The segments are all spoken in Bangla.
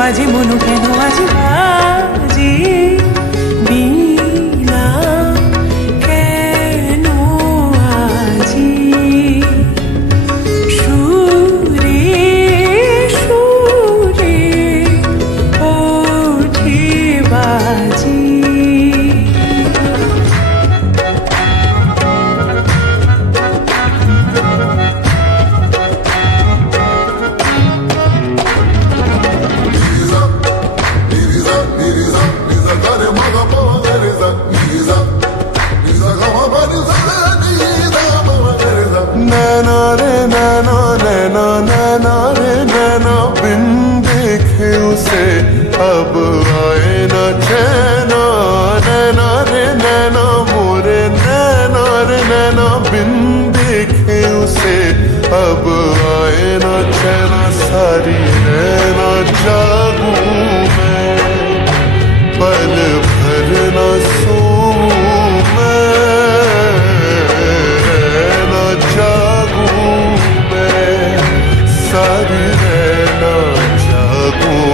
বাজে মনু কেন আজ বাজে বিনা কেন আজি সুরে সুরে ওঠে বাজি नैना रे नैना नैना नैना रे नैना बिन देखे उसे अब आए न चैना नैना रे नैना मोरे नैना रे नैना बिन देखे उसे अब आए न चैना सारी नैना जागूं मैं पल भर न सोऊं मैं सारी रहना जागूं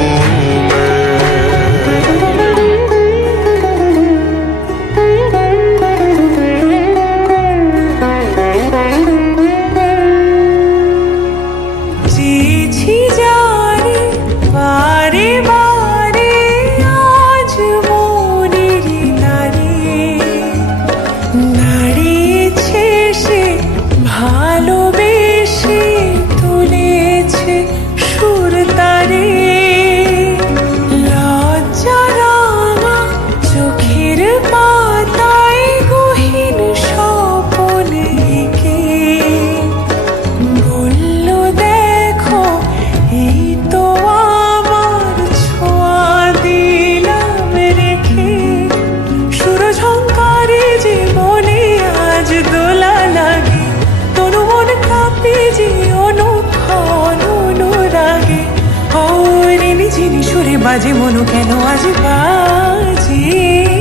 চিঠি জানি বারে বারে আজ মনের নাড়িয়েছে সে ভালোবেসে তুলেছে সুর তারে লজ্জা রাঙা চোখের পাতায় গহীন স্বপন এঁকে বলল দেখো এই তো আমার ছোঁয়া দিলাম রেখে সুর ঝংকারে যে মনে আজ দোলা লাগে তনু মন কাঁপে যে অনুক্ষণ অনুরাগে ও রিনি ঝিনি সুরে বাজে মনু কেন আজ বাজে